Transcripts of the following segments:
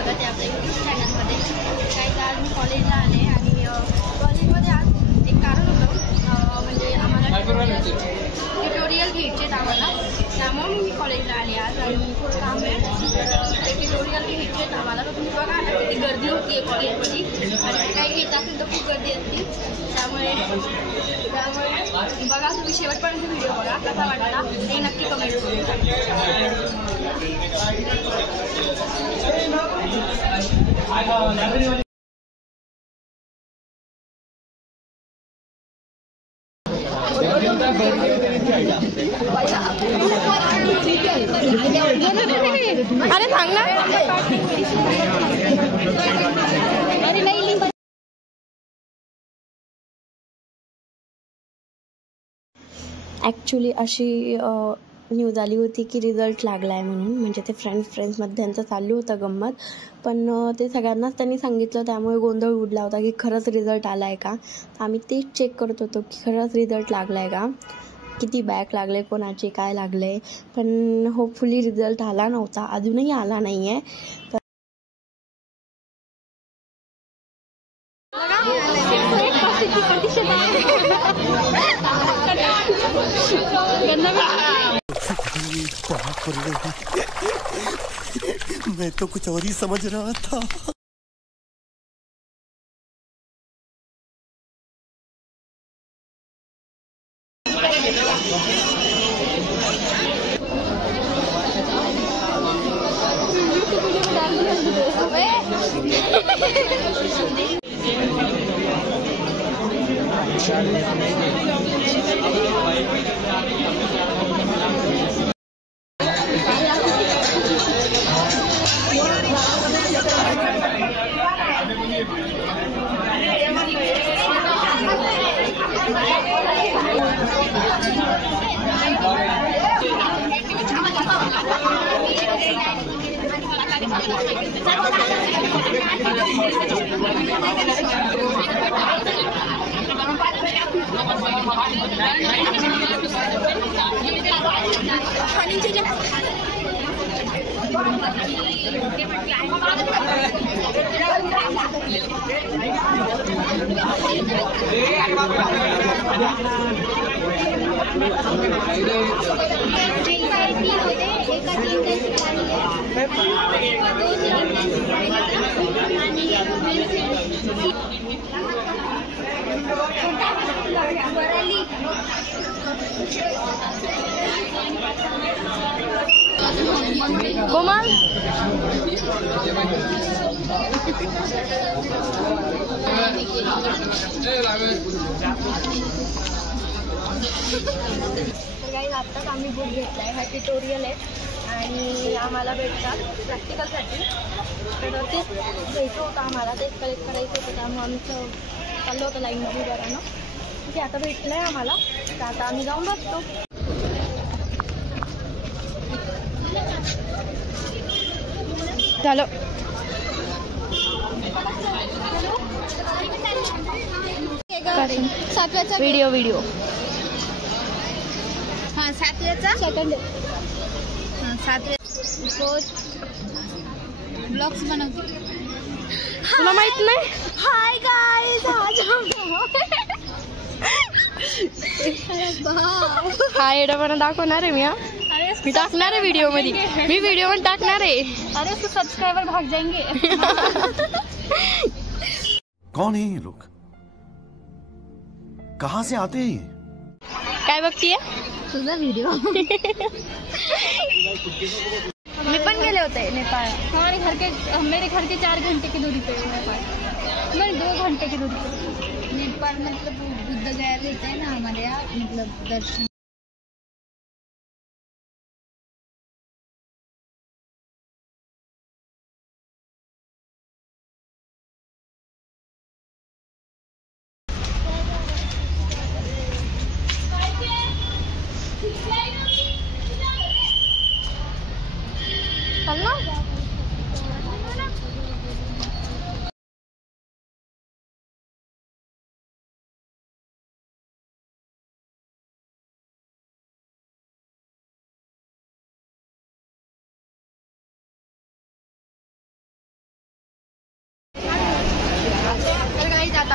स्वागत आहे आपल्या यूट्यूब चॅनलमध्ये. काही आज मी कॉलेजला आले आणि कॉलेजमध्ये आज एक कारण होतं, म्हणजे आम्हाला ट्युटोरियल घ्यायचे आहेत आम्हाला, त्यामुळे मी कॉलेजला आले आज आणि थोडं काम आहे. ते ट्युटोरियल घ्यायचे आहेत आम्हाला. तर तुम्ही बघा ना किती गर्दी होती आहे कॉलेजमध्ये आणि काही घेत असेल तर खूप गर्दी असते. त्यामुळे बघा, तुम्ही शेवटपर्यंत व्हिडिओ बघा, कसा वाटला ते नक्की कमेंट करून अरे सांग ना. अरे नाही ॲक्च्युली अशी न्यूज आली होती की रिझल्ट लागला आहे म्हणून, म्हणजे ते फ्रेंड्समध्ये त्यांचं चालू होतं गंमत, पण ते सगळ्यांनाच त्यांनी सांगितलं, त्यामुळे गोंधळ उडला होता की खरंच रिझल्ट आला आहे का. आम्ही तेच चेक करत होतो की खरंच रिझल्ट लागला आहे का, किती बॅक लागले, कोणाचे काय लागले. पण होपफुली रिझल्ट आला नव्हता, अजूनही आला नाही आहे. मैं तो कुछ और ही समझ रहा था. कोमल तर काही आत्ताच आम्ही बुक घेतला आहे. हा ट्युटोरियल आहे आणि आम्हाला भेटतात प्रॅक्टिकलसाठी, तर तेच घ्यायचं होतं आम्हाला, तेच कलेक्ट करायचं होतं. त्यामुळे आमचं चाललं होतं लाईनमध्ये बघायला. ठीक आहे, आता भेटलं आहे आम्हाला, तर आता आम्ही जाऊन बसतो. चलो सातव्याचा व्हिडिओ हां सातव्याचा सेकंड हां सातव्या ब्लॉग्स बनवते. तुला माहित नाही. हाय गाईज, हा एडापणा दाखवणार आहे मी टाकणार आहे व्हिडिओ मध्ये, मी व्हिडिओ मध्ये टाकणार आहे. अरे तो सब्सक्राइबर भाग जाएंगे. कौन है ये लोग, कहाँ से आते हैं? काय बघतीये तुझा व्हिडिओ. मी पण गेले होते नेपाळ. मेरे घर के 4 घंटे की दूरी पे नेपाल. मैं 2 घंटे की दूरी पे. नेपाल मतलब बुद्ध गया रहता है ना हमारे यहाँ, मतलब दर्शन चल ना.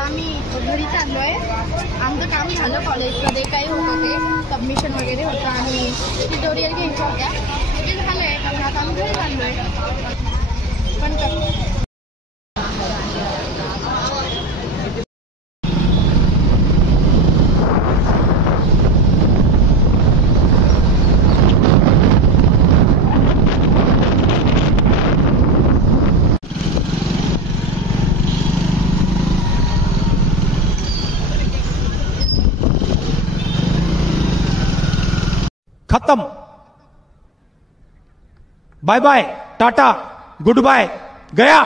आम्ही घरी चाललो आहे. आमचं काम झालं कॉलेजमध्ये, काही होतं ते सबमिशन वगैरे होतं आणि ट्युटोरियल घ्यायच्या होत्या, ते झालं आहे. कारण आता आम्ही घरी चाललो आहे. पण खत्म. Bye bye, tata, goodbye, गया.